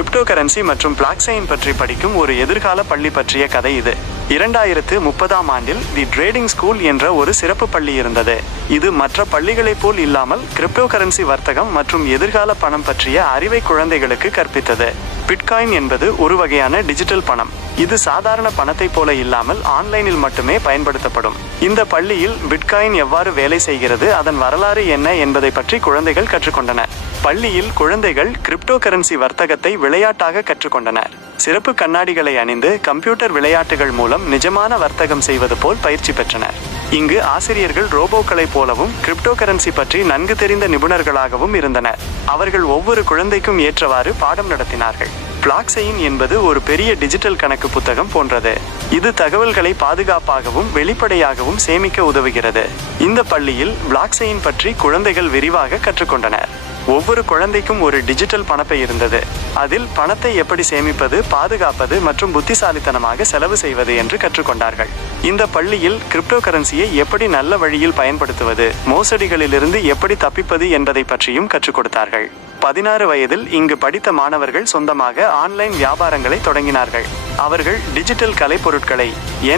Crypto currency மற்றும் blockchain பற்றி படிக்கும் ஒரு எதிர்கால பள்ளி பற்றிய கதை இது. 2030ஆம் ஆண்டில் தி ட்ரேடிங் ஸ்கூல் என்ற ஒரு சிறப்பு பள்ளி இருந்தது. இது மற்ற பள்ளிகளைப் போல் இல்லாமல் கிரிப்டோ கரன்சி வர்த்தகம் மற்றும் எதிர்கால பணம் பற்றிய அறிவை குழந்தைகளுக்கு கற்பித்தது. பிட்காயின் என்பது ஒரு வகையான டிஜிட்டல் பணம். இது சாதாரண பணத்தை போல இல்லாமல் ஆன்லைனில் மட்டுமே பயன்படுத்தப்படும். இந்த பள்ளியில் பிட்காயின் எவ்வாறு வேலை செய்கிறது, அதன் வரலாறு என்ன என்பதை பற்றி குழந்தைகள் கற்றுக்கொண்டனர். பள்ளியில் குழந்தைகள் கிரிப்டோ கரன்சி வர்த்தகத்தை விளையாட்டாக கற்றுக்கொண்டனர். சிறப்பு கண்ணாடிகளை அணிந்து கம்ப்யூட்டர் விளையாட்டுகள் மூலம் நிஜமான வர்த்தகம் செய்வது போல் பயிற்சி பெற்றனர். இங்கு ஆசிரியர்கள் ரோபோக்களைப் போலவும் கிரிப்டோ கரன்சி பற்றி நன்கு தெரிந்த நிபுணர்களாகவும் இருந்தனர். அவர்கள் ஒவ்வொரு குழந்தைக்கும் ஏற்றவாறு பாடம் நடத்தினார்கள். பிளாக்செயின் என்பது ஒரு பெரிய டிஜிட்டல் கணக்கு புத்தகம் போன்றது. இது தகவல்களை பாதுகாப்பாகவும் வெளிப்படையாகவும் சேமிக்க உதவுகிறது. இந்த பள்ளியில் பிளாக்செயின் பற்றி குழந்தைகள் விரிவாக கற்றுக்கொண்டனர். ஒவ்வொரு குழந்தைக்கும் ஒரு டிஜிட்டல் பணப்பை இருந்தது. அதில் பணத்தை எப்படி சேமிப்பது, பாதுகாப்பது மற்றும் புத்திசாலித்தனமாக செலவு செய்வது என்று கற்றுக்கொண்டார்கள். இந்த பள்ளியில் கிரிப்டோ கரன்சியை எப்படி நல்ல வழியில் பயன்படுத்துவது, மோசடிகளிலிருந்து எப்படி தப்பிப்பது என்பதை பற்றியும் கற்றுக் கொடுத்தார்கள். 16 வயதில் இங்கு படித்த மாணவர்கள் சொந்தமாக ஆன்லைன் வியாபாரங்களை தொடங்கினார்கள். அவர்கள் டிஜிட்டல் கலைப்பொருட்களை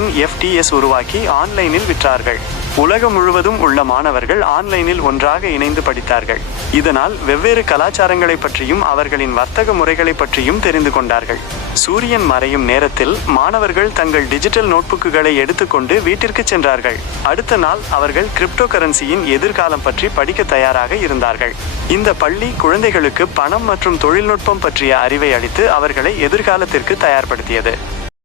NFTs உருவாக்கி ஆன்லைனில் விற்றார்கள். உலகம் முழுவதும் உள்ள மாணவர்கள் ஆன்லைனில் ஒன்றாக இணைந்து படித்தார்கள். இதனால் வெவ்வேறு கலாச்சாரங்களை பற்றியும் அவர்களின் வர்த்தக முறைகளை பற்றியும் தெரிந்து கொண்டார்கள். சூரியன் மறையும் நேரத்தில் மாணவர்கள் தங்கள் டிஜிட்டல் நோட்புக்குகளை எடுத்துக்கொண்டு வீட்டிற்கு சென்றார்கள். அடுத்த நாள் அவர்கள் கிரிப்டோ கரன்சியின் எதிர்காலம் பற்றி படிக்க தயாராக இருந்தார்கள். இந்த பள்ளி குழந்தைகளுக்கு பணம் மற்றும் தொழில்நுட்பம் பற்றிய அறிவை அளித்து அவர்களை எதிர்காலத்திற்கு தயார்படுத்தியது.